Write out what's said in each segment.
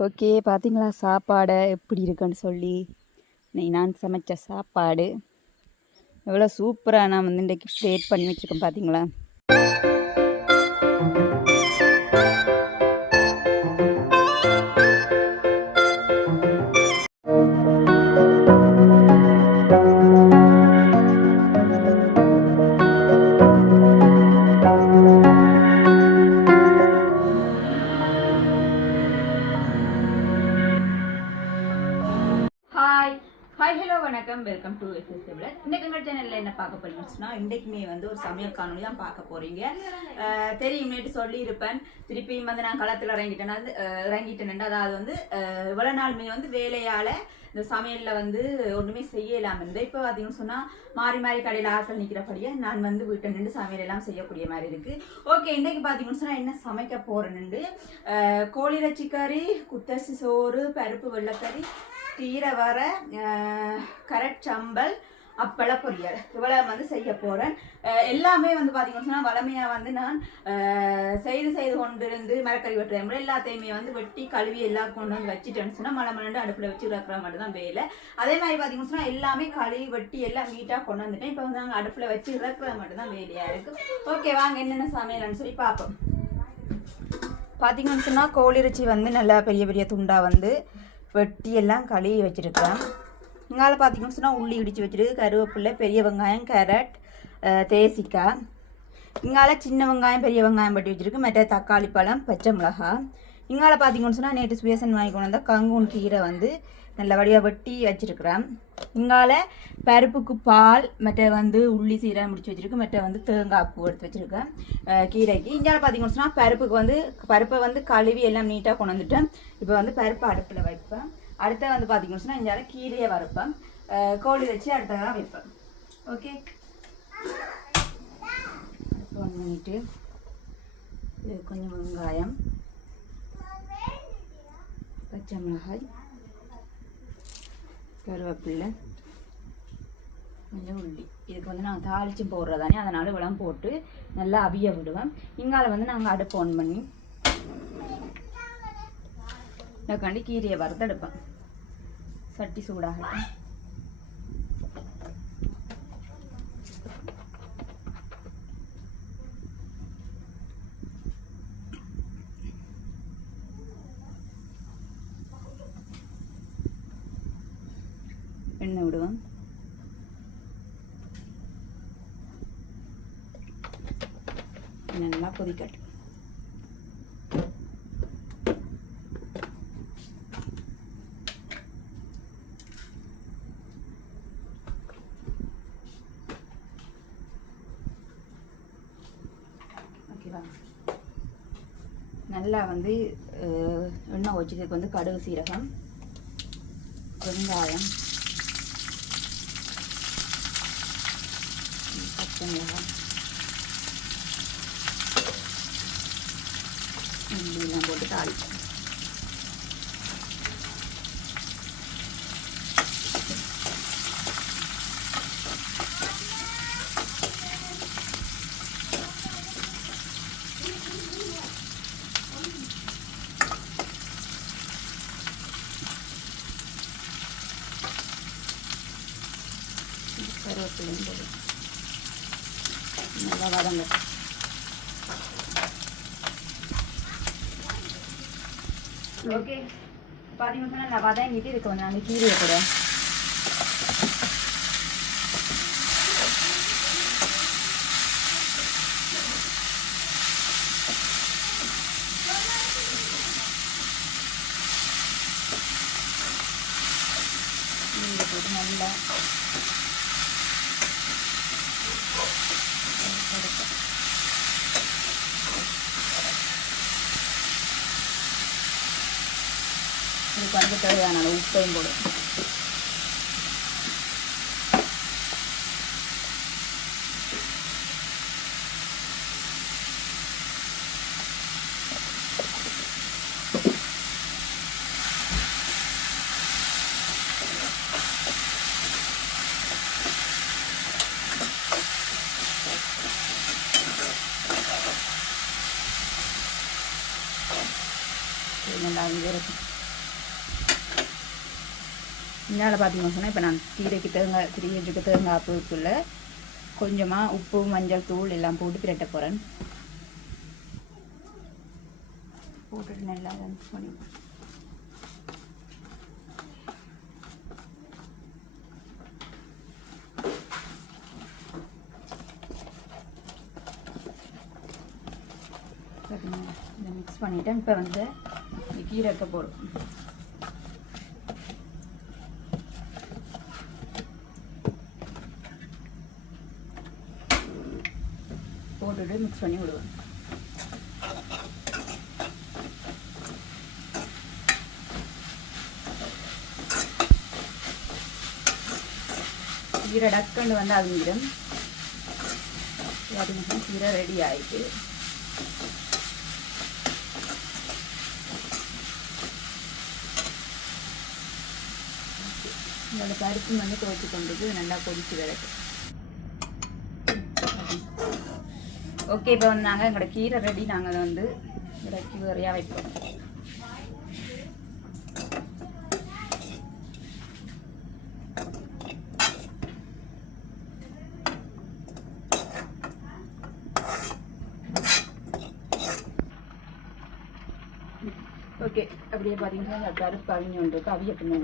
Okay பார்த்தீங்களா சாப்பாடை எப்படி இருக்குன்னு சொல்லி. இன்னைக்கு நான் சமைச்ச சாப்பாடு. எவ்வளோ சூப்பராக நான் வந்து இன்றைக்கு ப்ளேட் பண்ணி வச்சுருக்கேன் பார்த்தீங்களா சொல்லியிருப்பேன். திருப்பியும் வந்து நான் களத்தில் இறங்கிட்டேன். அது இறங்கிட்டேன் அதாவது வந்து இவ்வளோ நாளுமே வந்து வேலையால் இந்த சமையலில் வந்து ஒன்றுமே செய்யலாம் இருந்தேன். இப்போ பார்த்தீங்கன்னு சொன்னால் மாறி மாறி கடையில் ஆட்கள் நிற்கிறபடியே நான் வந்து வீட்டை நின்று சமையல் எல்லாம் செய்யக்கூடிய மாதிரி இருக்குது ஓகே இன்றைக்கி பார்த்தீங்கன்னு சொன்னால் என்ன சமைக்க போகிறேன்னு கோழி ரச்சிக்கறி கறி குத்தரிசி சோறு பருப்பு வெள்ளைக்கறி கீரை வர கரட் சம்பல் அப்பள பொரியல் இவ்வளோ வந்து செய்ய போகிறேன் எல்லாமே வந்து பார்த்தீங்கன்னு சொன்னால் வளமையாக வந்து நான் செய்து செய்து கொண்டு இருந்து மரக்கறி வெட்டுற முறை எல்லாத்தையுமே வந்து வெட்டி கழுவி எல்லாம் கொண்டு வந்து வச்சுட்டேன்னு சொன்னால் மலை மலண்டு அடுப்பில் வச்சு இருக்கிற மட்டும் தான் வேலை. அதே மாதிரி பார்த்தீங்கன்னு சொன்னால் எல்லாமே கழுவி வெட்டி எல்லாம் நீட்டாக கொண்டு வந்துட்டேன். இப்போ வந்து நாங்கள் அடுப்பில் வச்சு இறக்குற மட்டும் தான் வேலையாக இருக்குது ஓகே வாங்க என்னென்ன சமையல்னு சொல்லி பார்ப்போம் பார்த்தீங்கன்னு சொன்னால் கோழிறைச்சி வந்து நல்லா பெரிய பெரிய துண்டா வந்து வெட்டி எல்லாம் கழுவி வச்சுருக்கேன் இங்கால பார்த்தீங்கன்னு சொன்னால் உள்ளி இடித்து வச்சுருக்கு கருவேப்பிள்ளை பெரிய வெங்காயம் கேரட் தேசிக்காய். இங்கால சின்ன வெங்காயம் பெரிய வெங்காயம் பட்டி வச்சுருக்கு. மற்ற தக்காளி பழம் பச்சை மிளகாய் இங்கால பார்த்தீங்கன்னு சொன்னால் நேற்று சுயசன் வாங்கி கொண்டு வந்தால் கங்குன் கீரை வந்து நல்லபடியாக வெட்டி வச்சுருக்கிறேன். இங்கால பருப்புக்கு பால் மற்ற வந்து உள்ளி சீரகம் முடிச்சு வச்சுருக்கேன் மற்ற வந்து தேங்காய் பூ எடுத்து வச்சுருக்கேன் கீரைக்கு. இங்கால பார்த்தீங்கன்னு சொன்னால் பருப்புக்கு வந்து பருப்பை வந்து கழுவி எல்லாம் நீட்டாக கொண்டு வந்துட்டேன். இப்போ வந்து பருப்பு அடுப்பில் வைப்பேன். அடுத்த வந்து பார்த்தீங்கன்னு சொன்னால் இங்கால கீரையை வறுப்பேன் கோழி வச்சு அடுத்ததான் வைப்பேன். ஓகே ஒன் பண்ணிட்டு இது கொஞ்சம் வெங்காயம். பச்சை மிளகாய். கருவேப்பிலை. கொஞ்சம் உள்ளி. இதுக்கு வந்து நாங்கள் தாளித்து போடுறதானே அதனால் இவ்வளோ போட்டு நல்லா அவிய விடுவேன். இங்கால வந்து நாங்கள் அடுப்பு ஆன் பண்ணி நான் கண்டி கீரையை வறுத்தெடுப்பேன். சட்டி சூடாகட்டும். எண்ணெய் விடுவேன் நல்லா கொதிக்கட்டும். நல்லா வந்து எண்ணெய் வச்சதுக்கு வந்து கடுகு சீரகம் வெங்காயம் பச்சை மிளகாய் உள்ளிலாம் போட்டு தாளிப்போம் கருவேப்பிலையும் போடும் நல்லா வதங்கட்டும் ஓகே பார்த்தீங்கன்னா நல்லா வதங்கிட்டு இதுக்கு வந்து நாங்கள் கீரையை கூட கீரையை போட்டு நல்லா கொடுப்பேன் இதுக்கு வந்து தேவையான அளவு உப்பையும் போடும் இது நல்லா இங்கே இருக்கும் இதனால் பார்த்தீங்கன்னு சொன்னால் இப்போ நான் கீரைக்கு தேங்காய் திரியஞ்சுக்கு தேங்காய் பூக்குள்ள கொஞ்சமாக உப்பு மஞ்சள் தூள் எல்லாம் போட்டு பிரட்ட போகிறேன் போட்டுட்டு நல்லா மிக்ஸ் பண்ணி சரிங்க இதை மிக்ஸ் பண்ணிவிட்டேன் இப்போ வந்து கீரைக்க போகிறோம் இருக்க போடும் போட்டுட்டு மிக்ஸ் பண்ணி விடுவேன். கீரை டக்குன்னு வந்து அவிஞ்சிடும் பார்த்தீங்கன்னா கீரை ரெடி ஆயிட்டு. இதோட பருப்பு வந்து துவைச்சு கொண்டு நல்லா கொதிச்சு விளக்கு ஓகே இப்போ வந்து நாங்கள் எங்களோட கீரை ரெடி நாங்கள் வந்து இறக்கி வரையாக வைப்போம். ஓகே அப்படியே பார்த்தீங்கன்னா கருப்பு பருப்பு அவிஞ்சு கொண்டு இருக்கு அவியட்டும்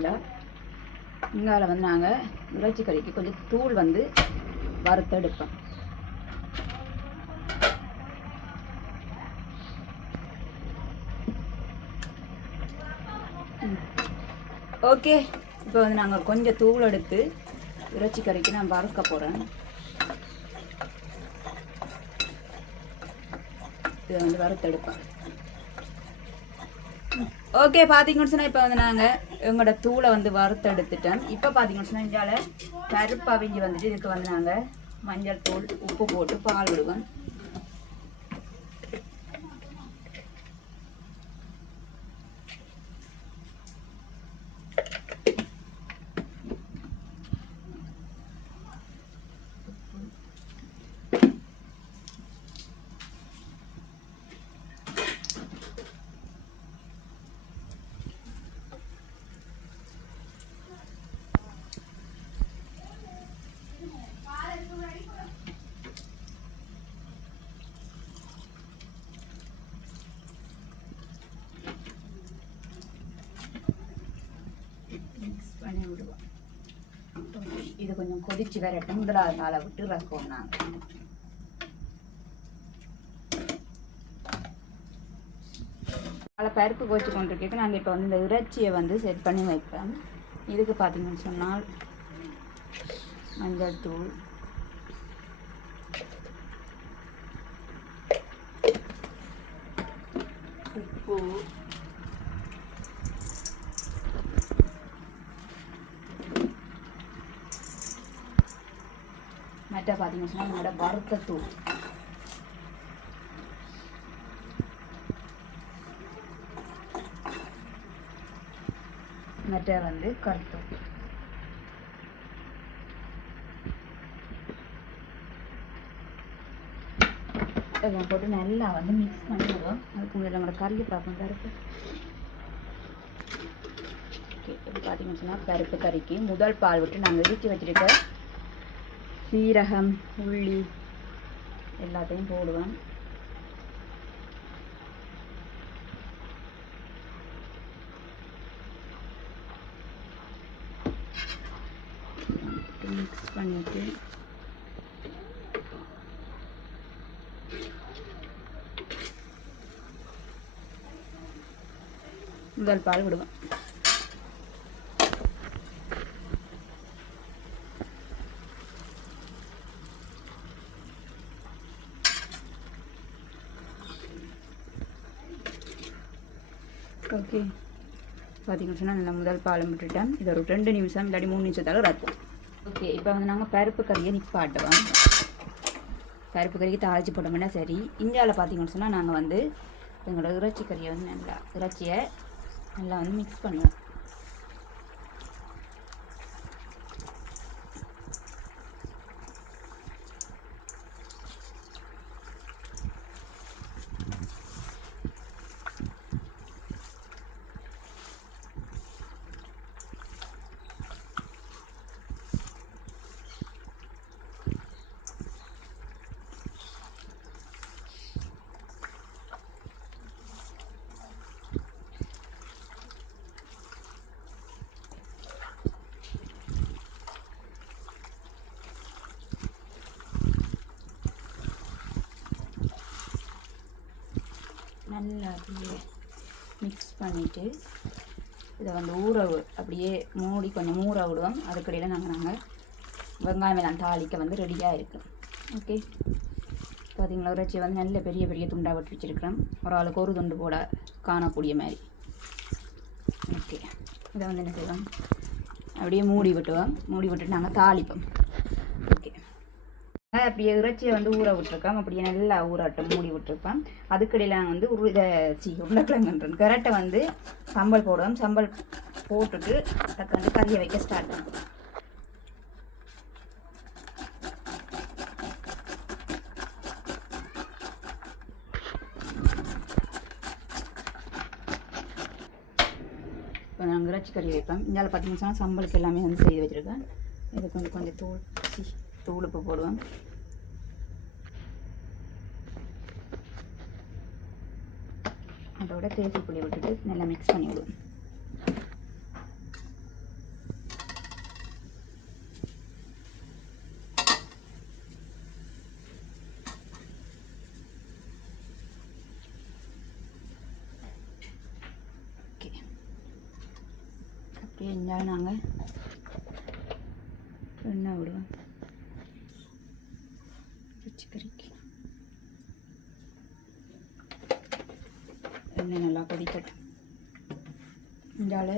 இங்கால வந்து நாங்கள் இறைச்சி கறிக்கு கொஞ்சம் தூள் வந்து வறுத்தெடுப்போம். ஓகே. இப்போ வந்து நாங்கள் கொஞ்சம் தூள் எடுத்து இறைச்சி கறிக்கு நான் வறுக்க போகிறேன் இதை வந்து வறுத்தெடுப்பேன் ஓகே பார்த்தீங்கன்னு சொன்னால் இப்போ வந்து நாங்கள் எங்களோட தூளை வந்து வறுத்தெடுத்துட்டேன் இப்போ பார்த்தீங்கன்னு சொன்னால் இந்தியால கருப்பு அவிஞ்சி வந்துட்டு இதுக்கு வந்து நாங்கள் மஞ்சள் தூள் உப்பு போட்டு பால் விடுவோம் மிக்ஸ் பண்ணி விடுவோம் இது கொஞ்சம் கொதிச்சு வரட்டும் முதலாவது நாளை விட்டு ரக்கம் நாங்கள் அதில் பருப்பு போச்சு கொண்டிருக்கேன் நாங்கள் இப்போ வந்து இந்த இறைச்சியை வந்து செட் பண்ணி வைப்பேன். இதுக்கு பார்த்தீங்கன்னு சொன்னால் மஞ்சள் தூள். உப்பு. மற்ற பார்த்தீங்கன்னு சொன்னால் என்னோட வறுத்த தூள். மற்ற வந்து கருத்தூள். இதெல்லாம் போட்டு நல்லா வந்து மிக்ஸ் பண்ணிடுவோம் அதுக்கு முதல்ல நம்மளோட கறியை பார்ப்போம். பருப்பு ஓகே இப்போ பார்த்தீங்கன்னு சொன்னால் பருப்பு கறிக்கு முதல் பால் விட்டு நாங்கள் வீச்சு வச்சுருக்க சீரகம் உள்ளி எல்லாத்தையும் போடுவேன். மிக்ஸ் பண்ணிட்டு முதல் பால் விடுவேன் ஓகே பார்த்தீங்கன்னு சொன்னால் நல்லா முதல் பாலம் விட்டுட்டேன். இதை ஒரு ரெண்டு நிமிஷம் இல்லாட்டி மூணு நிமிஷத்தாலும் ரத்துவோம் ஓகே இப்போ வந்து நாங்கள் பருப்பு கறியை நிப்பாட்டுவோம் பருப்பு கறிக்கு தாளிச்சு போட்டோம்னா சரி. இந்தியாவில் பார்த்தீங்கன்னு சொன்னால் நாங்கள் வந்து எங்களோட இறைச்சி கறியை வந்து நல்லா இறைச்சியை நல்லா வந்து மிக்ஸ் பண்ணுவோம். நல்லா அப்படியே மிக்ஸ் பண்ணிவிட்டு இதை வந்து ஊற அப்படியே மூடி கொஞ்சம் ஊற விடுவோம். அதுக்கடையில் நாங்கள் நாங்கள் வெங்காயம் எல்லாம் தாளிக்க வந்து ரெடியாக இருக்குது ஓகே பார்த்தீங்களா இறைச்சியை வந்து நல்ல பெரிய பெரிய துண்டாக வெட்டி வச்சுருக்கிறோம். ஒரு ஆளுக்கு ஒரு துண்டு போட காணக்கூடிய மாதிரி. ஓகே இதை வந்து என்ன செய்வோம்? அப்படியே மூடி விட்டுவோம். மூடி விட்டுட்டு நாங்கள் தாளிப்போம். அப்படியே இறைச்சியை வந்து ஊற விட்டுருக்கோம் அப்படியே நல்லா ஊறாட்டம் மூடி விட்டுருப்போம் அதுக்கடையில் நாங்கள் வந்து உரு இதை சி உருளைக்கிழங்குன்றோம் வந்து சம்பல் போடுவோம் சம்பல் போட்டுட்டு அதுக்கு வந்து கறியை வைக்க ஸ்டார்ட் பண்ணுவோம் இப்போ நாங்கள் இறைச்சி கறி வைப்போம் இந்தியாவில் பார்த்தீங்கன்னா சம்பளுக்கு எல்லாமே வந்து செய்து வச்சுருக்கேன். இது கொஞ்சம் கொஞ்சம் தோல் சி. தூள் உப்பு போடுவேன். அதோட தேசி புளி விட்டுட்டு நல்லா மிக்ஸ் பண்ணி விடுவேன் ஓகே அப்படியே இருந்தாலும் நாங்கள் எண்ணெய் விடுவோம் பச்சை கறிக்கு எண்ணெய் நல்லா கொதிக்கட்டும் இந்தால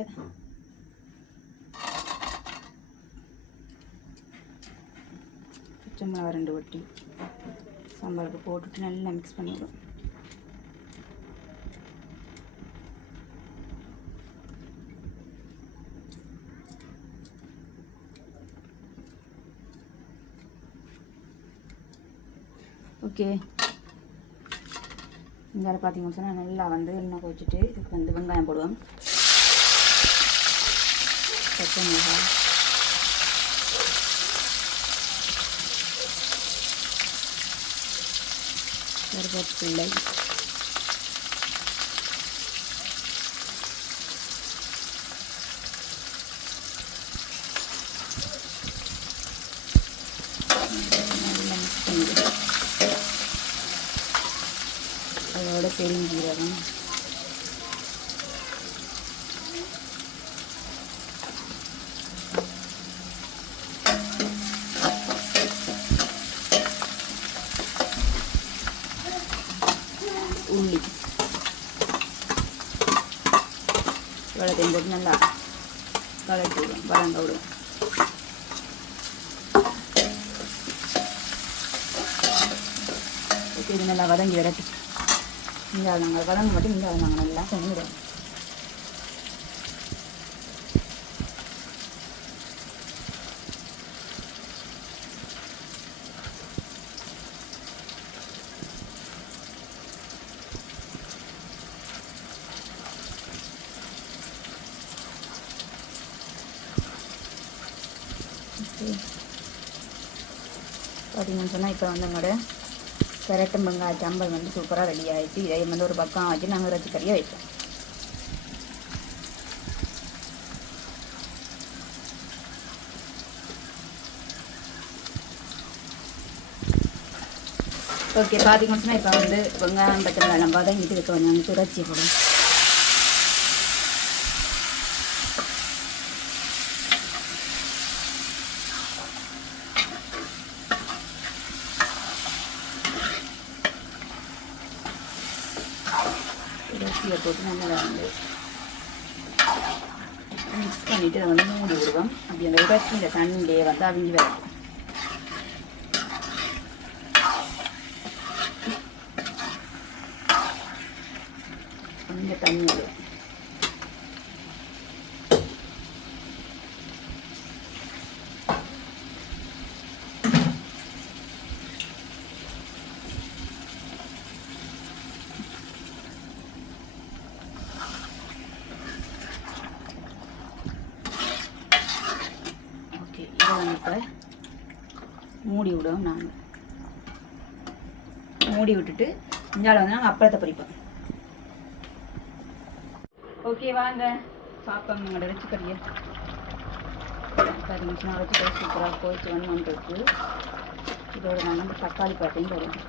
பச்சை மிளகா ரெண்டு வட்டி சாம்பாருக்கு போட்டுட்டு நல்லா மிக்ஸ் பண்ணிவிடும் ஓகே இந்த பார்த்தீங்கன்னு சொன்னால் நல்லா வந்து எண்ணெய் கொச்சிட்டு இதுக்கு வந்து வெங்காயம் போடுவோம். பச்சை மிளகாய். கருவேப்பிள்ளை. அதோட பெருஞ்சீரகம் உள்ளி வெள்ளத்தையும் போட்டு நல்லா கலட்டி விடும் வதங்க விடும் ஓகே இது நல்லா வதங்கி விரட்டு இங்கே நாங்கள் வதங்க மட்டும் இங்கே நாங்கள் நல்லா ஓகே. பார்த்தீங்கன்னு சொன்னால் இப்போ வந்து பெரட்டு வெங்காய சாம்பல் வந்து சூப்பராக ரெடி ஆகிடுச்சு வந்து ஒரு பக்கம் வச்சு நாங்கள் இறைச்சி கறியை வைப்போம் ஓகே பாதி சொன்னால் இப்போ வந்து வெங்காயம் பச்சை மிளகாய் நம்ம தான் இருக்க கொஞ்சம் வந்து இறைச்சி போடும் இறைச்சியை போட்டு நல்லா வந்து மிக்ஸ் பண்ணிவிட்டு அதை வந்து மூடி விடுவோம் அப்படி அந்த இறைச்சியில் தண்ணியிலே வந்து விடுவோம் நாங்கள் மூடி விட்டுட்டு இஞ்சால வந்து நாங்கள் அப்பளத்தை பொறிப்போம் ஓகே வாங்க. பார்ப்போம் எங்களோட வச்சுக்கறியை பத்து நிமிஷம் வச்சுக்கறி சூப்பராக போயிட்டு வரணுன்றது இதோட நான் வந்து தக்காளி பாட்டையும் தருவோம்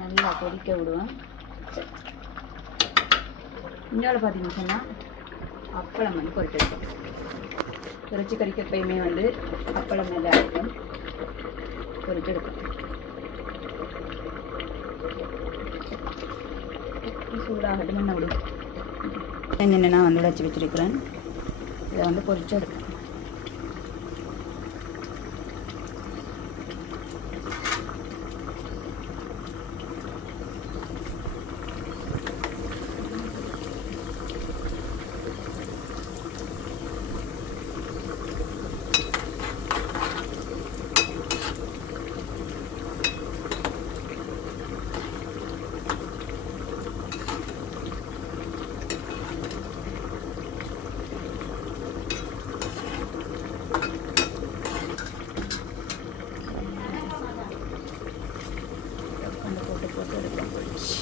நல்லா கொதிக்க விடுவேன் இந்தியாவில் பார்த்தீங்கன்னு சொன்னால் அப்பளம் வந்து பொரிச்செடுக்கும் பொறிச்சு கறிக்க எப்பயுமே வந்து அப்பளம் நல்லா இருக்கும். பொரிச்செடுக்கும் சூடாகட்டும் என்ன விடும். என்னென்னா வந்து வச்சு வச்சிருக்கிறேன். இதை வந்து பொரிச்செடுக்கும் அந்த போட்டு போட்டு எடுக்கலாம் பொரிச்சு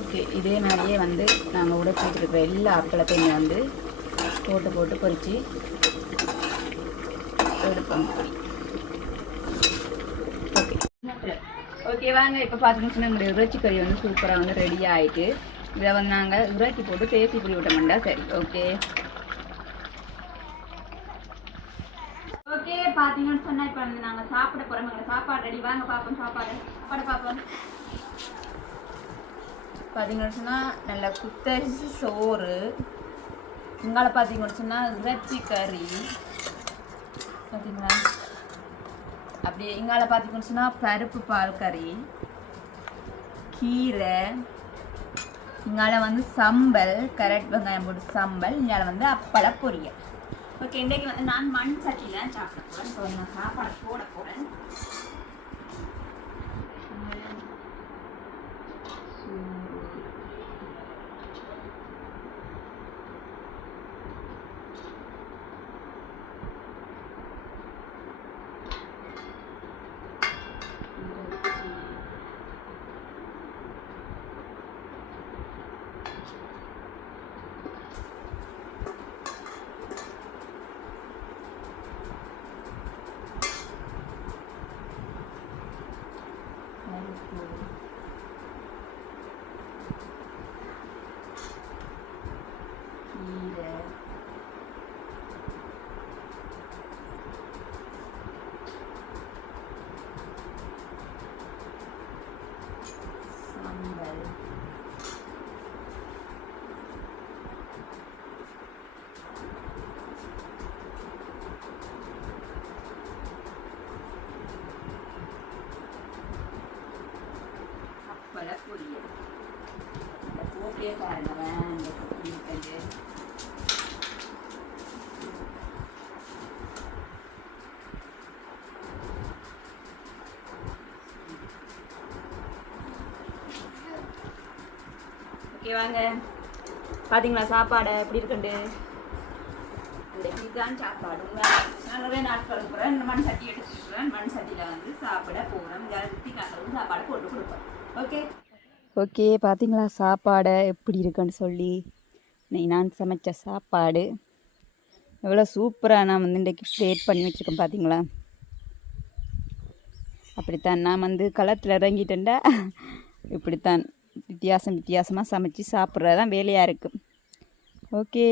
ஓகே இதே மாதிரியே வந்து நாங்கள் உடைச்சி வச்சிருக்கிற எல்லா அப்பளத்தையும் வந்து போட்டு போட்டு பொரித்து எடுப்போம். ஓகே. வாங்க. இப்போ பார்த்தீங்கன்னா நம்மளுடைய இறைச்சி கறி வந்து சூப்பராக வந்து ரெடி ஆயிட்டு இதை வந்து நாங்கள் இறைச்சி போட்டு தேசி புளி விட்டோம்டா சரி ஓகே. ஓகே பார்த்தீங்கன்னு சொன்னால் இப்போ வந்து நாங்கள் சாப்பிட போகிறோம் எங்களை சாப்பாடு ரெடி வாங்க பார்ப்போம் சாப்பாடு. சாப்பாடு பார்ப்போம் பார்த்தீங்கன்னு சொன்னால் நல்ல குத்தரிசி சோறு. இங்கால பார்த்தீங்கன்னு சொன்னால் இறைச்சி கறி. பார்த்தீங்களா அப்படியே இங்கால பார்த்தீங்கன்னு சொன்னால் பருப்பு பால் கறி கீரை. இங்கால வந்து சம்பல் கரெக்ட் வெங்காயம் போட்டு சம்பல் இங்கால வந்து அப்பள பொரியல். ஓகே இன்றைக்கு வந்து நான் மண் சட்டியில் சாப்பிட போகிறேன் ஸோ நான் சாப்பாடு போட போகிறேன் பருப்பு கீரை சாம்பல் அப்பள பொரியல் இந்த பாருங்க இந்த ஓகே வாங்க. பாத்தீங்களா சாப்பாடு? எப்படி இருக்குண்டு? இதுதான் சாப்பாடு. நான் நிறைய நாட்கள் இருக்கிறேன் மண் சட்டி எடுத்துக்கிறேன் மண் சட்டியில் வந்து சாப்பிட போகிறோம் ஜலத்தி காசவும் சாப்பாடு போட்டு கொடுப்போம். ஓகே ஓகே பார்த்தீங்களா சாப்பாடை எப்படி இருக்குன்னு சொல்லி. நீ நான் சமைச்ச சாப்பாடு. எவ்வளோ சூப்பராக நான் வந்து இன்றைக்கு ப்ளேட் பண்ணி வச்சுருக்கேன் பார்த்தீங்களா அப்படித்தான் நான் வந்து களத்தில் இறங்கிட்டேன்டா. இப்படித்தான் வித்தியாசம் வித்தியாசமாக சமைச்சு சாப்பிட்றது தான் வேலையாக இருக்குது ஓகே.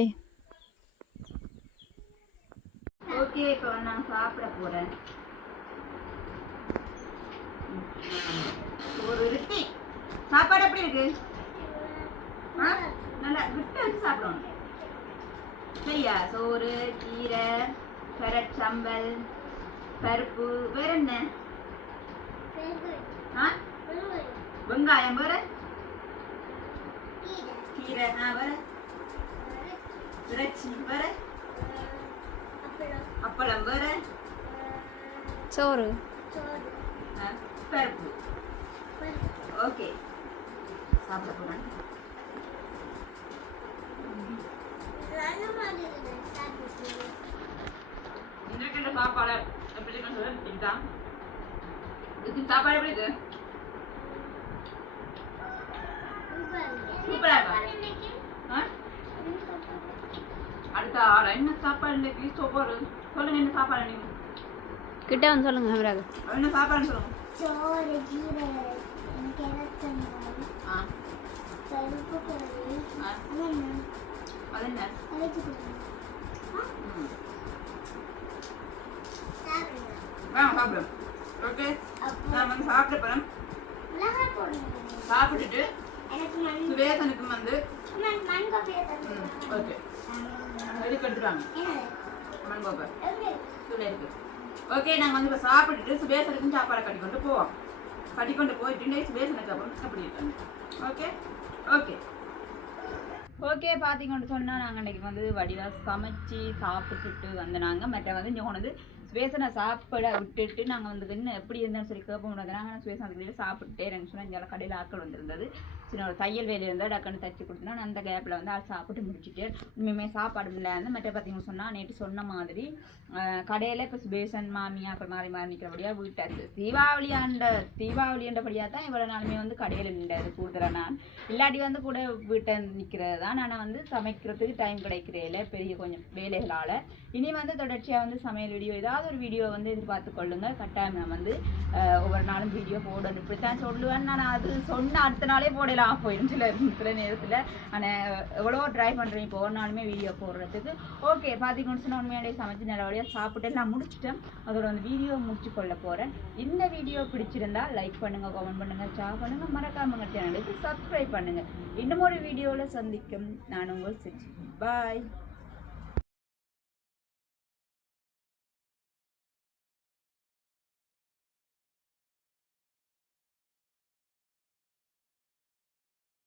ஓகே இப்போ நான் சாப்பிட போகிறேன் ஒரு எப்படி இருக்கு? நல்லா விட்டு வச்சு சாப்பிடணும். சரியா? சோறு கீரை கேரட் சம்பல் பருப்பு வேற என்ன? வெங்காயம் வேற? கீரை. ஆ வேற? இறைச்சி வேற? அப்பளம் வேற? சோறு. பருப்பு. ஓகே. சாப்பிட போகிறேன் இன்றைக்கு சாப்பாடு? எப்படி இருக்குன்னு சொல்லி சாப்பாடு எப்படி இருக்கு? சூப்பரா இருக்கா? அடுத்த ஆள்? என்ன சாப்பாடு இன்னைக்கு சோப்பாடு சொல்லுங்க என்ன சாப்பாடு நீங்க கிட்ட வந்து சொல்லுங்க என்ன சாப்பாடுன்னு சொல்லுங்க. சோறு பருப்பு கறி ஆ அதான் அது என்ன அழைச்சி கொடுங்க ம் சாப்பிடுங்க வாங்க சாப்பிடுவோம் ஓகே நான் வந்து சாப்பிட்டு போடுங்க சாப்பிட்டுட்டு சுவேசனுக்கு வந்து ஓகே எதுக்கு எடுத்துருவாங்க என்னது மண் கோப்பை எப்படி இதில் இருக்கு ஓகே நாங்கள் வந்து இப்போ சாப்பிட்டுட்டு சுபேசனுக்கும் சாப்பாடை கட்டி கொண்டு போவோம் கட்டி கொண்டு போயிட்டு நெக்ஸ்ட் சுபேசனுக்கு அப்புறம் அப்படி இருக்காங்க ஓகே ஓகே ஓகே பார்த்தீங்கன்னு சொன்னால் நாங்கள் இன்றைக்கி வந்து வடிவாக சமைச்சு சாப்பிட்டுட்டு வந்து நாங்கள் மற்ற வந்து இங்கே கொண்டு வந்து சுவேசனை சாப்பிட விட்டுட்டு நாங்கள் வந்து இன்னும் எப்படி இருந்தாலும் சரி கேட்போம் நாங்கள் சுவேசனத்துக்கு சாப்பிட்டுட்டே ரெண்டு சொன்னால் இங்கே கடையில் ஆட்கள் வந்திருந்தது. சின்ன ஒரு தையல் வேலை இருந்தால் டக்குன்னு தைச்சி கொடுத்தோன்னா நான் அந்த கேப்பில் வந்து அது சாப்பிட்டு முடிச்சுட்டு இனிமேல் சாப்பாடு இல்லை வந்து மற்ற பார்த்தீங்கன்னு சொன்னால் நேற்று சொன்ன மாதிரி கடையில் இப்போ பேசன் மாமியா அப்புறம் மாறி மாறி நிற்கிறபடியாக வீட்டை தீபாவளி ஆண்ட தீபாவளி ஆண்டபடியாக தான் இவ்வளோ நாளுமே வந்து கடையில் நின்றது கூடுதலாக நான். இல்லாட்டி வந்து கூட வீட்டை நிற்கிறது தான். ஆனால் வந்து சமைக்கிறதுக்கு டைம் கிடைக்கிறதில்ல பெரிய கொஞ்சம் வேலைகளால். இனி வந்து தொடர்ச்சியாக வந்து சமையல் வீடியோ ஏதாவது ஒரு வீடியோ வந்து எதிர்பார்த்து கொள்ளுங்கள் கட்டாயம் நான் வந்து ஒவ்வொரு நாளும் வீடியோ போடணும் இப்படித்தான் சொல்லுவேன் நான் அது சொன்ன அடுத்த நாளே போடலாம் போயிடும் சில சில நேரத்தில். ஆனால் எவ்வளோ ட்ரை பண்ணுறேன் இப்போ ஒரு நாளுமே வீடியோ போடுறதுக்கு. ஓகே பார்த்தீங்கன்னு சொன்னால் உண்மையாலே சமைச்சு நல்லபடியாக சாப்பிட்டு நான் முடிச்சிட்டேன். அதோட வந்து வீடியோ முடிச்சு கொள்ள போகிறேன் இந்த வீடியோ பிடிச்சிருந்தா லைக் பண்ணுங்கள் கமெண்ட் பண்ணுங்கள் ஷேர் பண்ணுங்கள் மறக்காமங்க சேனலுக்கு சப்ஸ்கிரைப் பண்ணுங்கள் இன்னும் ஒரு வீடியோவில் சந்திக்கும். நான் உங்கள் சிச்சி பாய்